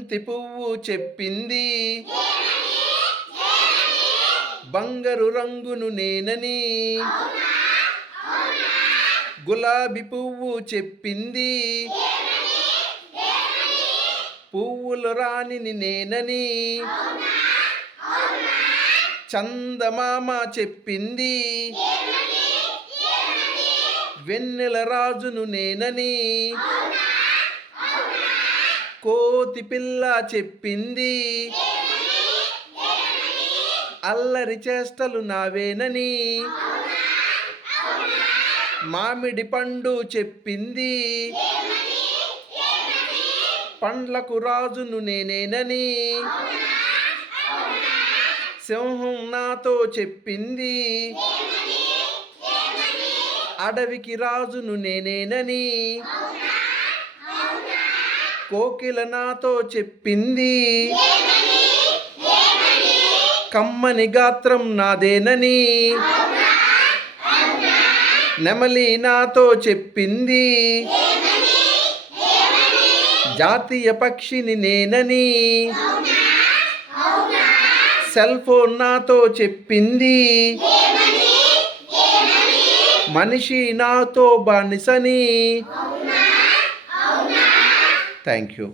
బంతి పువ్వు చెప్పింది బంగారు రంగును నేనని. గులాబీ పువ్వు చెప్పింది పువ్వుల రాణిని నేనని. చందమామ చెప్పింది వెన్నెల రాజును నేనని. కోతి పిల్ల చెప్పింది అల్లరి చేష్టలు నావేనని. మామిడి పండు చెప్పింది పండ్లకు రాజును నేనేనని. సింహం నాతో చెప్పింది అడవికి రాజును నేనేనని. కోకిల నాతో చెప్పింది కమ్మని గాత్రం నాదేనని. నెమలి నాతో చెప్పింది జాతీయ పక్షిని నేనని. సెల్ ఫోన్ నాతో చెప్పింది మనిషి నాతో బానిసని. Thank you.